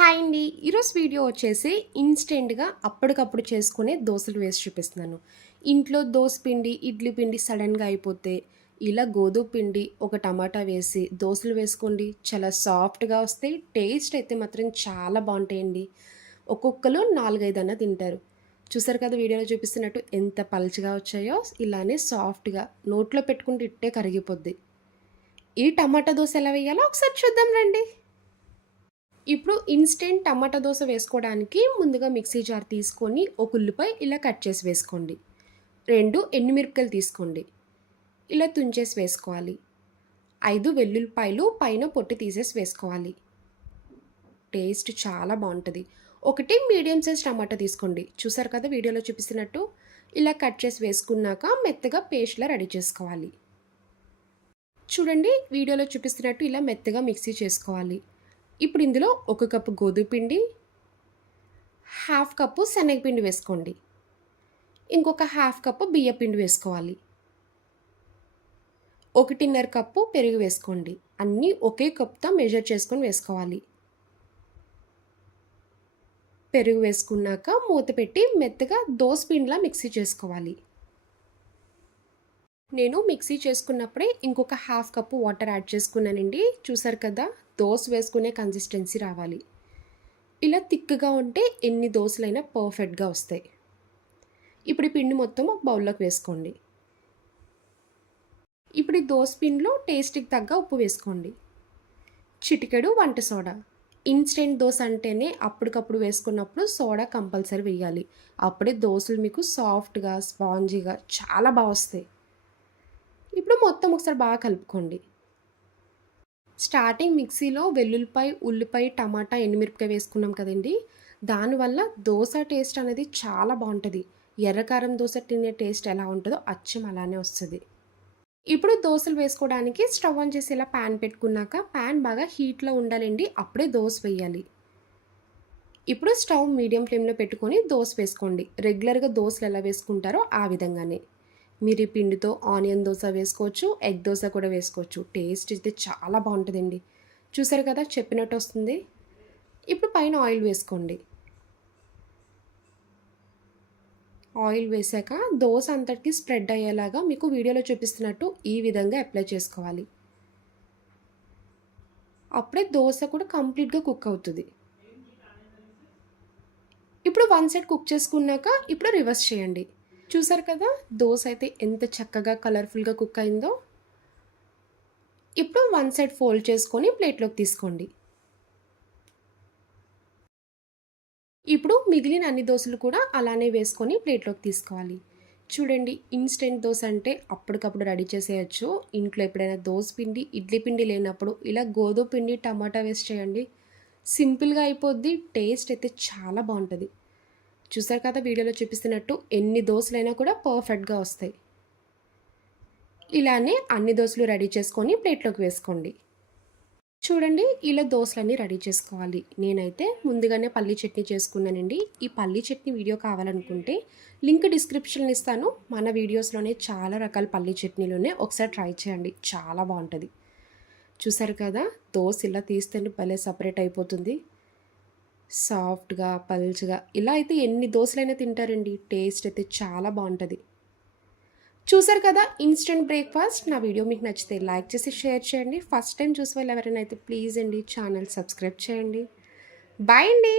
Hi అండి. ఈరోజు video వచ్చేసి ఇన్స్టెంట్‌గా అప్పటికప్పుడు చేసుకునే దోసలు వేసి చూపిస్తున్నాను. ఇంట్లో దోస పిండి, ఇడ్లీ పిండి సడన్‌గా అయిపోతే ఇలా గోధుమ పిండి, ఒక టమాటా వేసి దోసలు వేసుకోండి. చాలా సాఫ్ట్‌గా వస్తాయి. టేస్ట్ అయితే మాత్రం చాలా బావుంటాయండి. ఒక్కొక్కళ్ళు 4, 5 అన్నా తింటారు. చూసారు కదా వీడియోలో చూపిస్తున్నట్టు ఎంత పల్చగా వచ్చాయో. ఇలానే సాఫ్ట్‌గా నోట్లో పెట్టుకుంటే ఇట్టే కరిగిపోద్ది. ఈ టమాటా దోస ఎలా వేయాలో ఒకసారి చూద్దాం రండి. ఇప్పుడు ఇన్స్టెంట్ టమాటా దోస వేసుకోవడానికి ముందుగా మిక్సీ జార్ తీసుకొని ఒక ఉల్లిపాయ ఇలా కట్ చేసి వేసుకోండి. 2 ఎండుమిరపకాయలు తీసుకోండి. ఇలా తుంచేసి వేసుకోవాలి. 5 వెల్లుల్లిపాయలు పైన పొట్టు తీసేసి వేసుకోవాలి. టేస్ట్ చాలా బాగుంటుంది. ఒకటి మీడియం సైజ్ టమాటా తీసుకోండి. చూసారు కదా వీడియోలో చూపిస్తున్నట్టు ఇలా కట్ చేసి వేసుకున్నాక మెత్తగా పేస్ట్లా రెడీ చేసుకోవాలి. చూడండి వీడియోలో చూపిస్తున్నట్టు ఇలా మెత్తగా మిక్సీ చేసుకోవాలి. ఇప్పుడు ఇందులో 1 కప్పు గోధుమ పిండి, హాఫ్ కప్పు శనగపిండి వేసుకోండి. ఇంకొక హాఫ్ కప్పు బియ్య పిండి వేసుకోవాలి. 1.5 కప్పు పెరుగు వేసుకోండి. అన్నీ ఒకే కప్తో మెజర్ చేసుకొని వేసుకోవాలి. పెరుగు వేసుకున్నాక మూత పెట్టి మెత్తగా దోస పిండిలా మిక్సీ చేసుకోవాలి. నేను మిక్సీ చేసుకున్నప్పుడే ఇంకొక హాఫ్ కప్పు వాటర్ యాడ్ చేసుకున్నానండి. చూసారు కదా దోస వేసుకునే కన్సిస్టెన్సీ రావాలి. ఇలా థిక్గా ఉంటే ఎన్ని దోసలైనా పర్ఫెక్ట్గా వస్తాయి. ఇప్పుడు ఈ పిండి మొత్తం ఒక బౌల్లోకి వేసుకోండి. ఇప్పుడు ఈ దోస పిండిలో టేస్ట్కి తగ్గ ఉప్పు వేసుకోండి. చిటికెడు వంట సోడా. ఇన్స్టెంట్ దోశ అంటేనే అప్పటికప్పుడు వేసుకున్నప్పుడు సోడా కంపల్సరీ వేయాలి. అప్పుడే దోశలు మీకు సాఫ్ట్గా స్పాంజీగా చాలా బాగా వస్తాయి. ఇప్పుడు మొత్తం ఒకసారి బాగా కలుపుకోండి. స్టార్టింగ్ మిక్సీలో వెల్లుల్లిపాయ, ఉల్లిపాయ, టమాటా, ఎండుమిరపకాయ వేసుకున్నాం కదండి. దానివల్ల దోశ టేస్ట్ అనేది చాలా బాగుంటుంది. ఎర్రకారం దోశ తినే టేస్ట్ ఎలా ఉంటుందో అచ్చం అలానే వస్తుంది. ఇప్పుడు దోశలు వేసుకోవడానికి స్టవ్ ఆన్ చేసి ఇలా ప్యాన్ పెట్టుకున్నాక ప్యాన్ బాగా హీట్లో ఉండాలండి. అప్పుడే దోశ వేయాలి. ఇప్పుడు స్టవ్ మీడియం ఫ్లేమ్లో పెట్టుకొని దోశ వేసుకోండి. రెగ్యులర్గా దోశలు ఎలా వేసుకుంటారో ఆ విధంగానే. మీరు ఈ పిండితో ఆనియన్ దోశ వేసుకోవచ్చు, ఎగ్ దోశ కూడా వేసుకోవచ్చు. టేస్ట్ అయితే చాలా బాగుంటుందండి. చూసారు కదా చెప్పినట్టు వస్తుంది. ఇప్పుడు పైన ఆయిల్ వేసుకోండి. ఆయిల్ వేసాక దోశ అంతటికి స్ప్రెడ్ అయ్యేలాగా మీకు వీడియోలో చూపిస్తున్నట్టు ఈ విధంగా అప్లై చేసుకోవాలి. అప్పుడే దోశ కూడా కంప్లీట్గా కుక్ అవుతుంది. ఇప్పుడు వన్ సైడ్ కుక్ చేసుకున్నాక ఇప్పుడు రివర్స్ చేయండి. చూసారు కదా దోశ అయితే ఎంత చక్కగా కలర్ఫుల్గా కుక్ అయిందో. ఇప్పుడు వన్ సైడ్ ఫోల్డ్ చేసుకొని ప్లేట్లోకి తీసుకోండి. ఇప్పుడు మిగిలిన అన్ని దోశలు కూడా అలానే వేసుకొని ప్లేట్లోకి తీసుకోవాలి. చూడండి ఇన్స్టెంట్ దోశ అంటే అప్పటికప్పుడు రెడీ చేసేయచ్చు. ఇంట్లో ఎప్పుడైనా దోశ పిండి, ఇడ్లీ పిండి లేనప్పుడు ఇలా గోధుమ పిండి, టమాటా వేసి చేయండి. సింపుల్గా అయిపోద్ది. టేస్ట్ అయితే చాలా బాగుంటుంది. చూసారు కదా వీడియోలో చూపిస్తున్నట్టు ఎన్ని దోశలైనా కూడా పర్ఫెక్ట్గా వస్తాయి. ఇలానే అన్ని దోశలు రెడీ చేసుకొని ప్లేట్లోకి వేసుకోండి. చూడండి ఇలా దోశలన్నీ రెడీ చేసుకోవాలి. నేనైతే ముందుగానే పల్లీ చట్నీ చేసుకున్నానండి. ఈ పల్లీ చట్నీ వీడియో కావాలనుకుంటే లింక్ డిస్క్రిప్షన్లో ఇస్తాను. మన వీడియోస్లోనే చాలా రకాల పల్లీ చట్నీలోనే ఒకసారి ట్రై చేయండి. చాలా బాగుంటుంది. చూసారు కదా దోశ ఇలా తీస్తే భలే సపరేట్ అయిపోతుంది. సాఫ్ట్గా పల్చగా ఇలా అయితే ఎన్ని దోశలైనా తింటారండి. టేస్ట్ అయితే చాలా బాగుంటుంది. చూసారు కదా ఇన్స్టెంట్ బ్రేక్ఫాస్ట్. నా వీడియో మీకు నచ్చితే లైక్ చేసి షేర్ చేయండి. ఫస్ట్ టైం చూసే వాళ్ళు ఎవరైనా అయితే ప్లీజ్ అండి ఛానల్ సబ్స్క్రైబ్ చేయండి. బాయ్ అండి.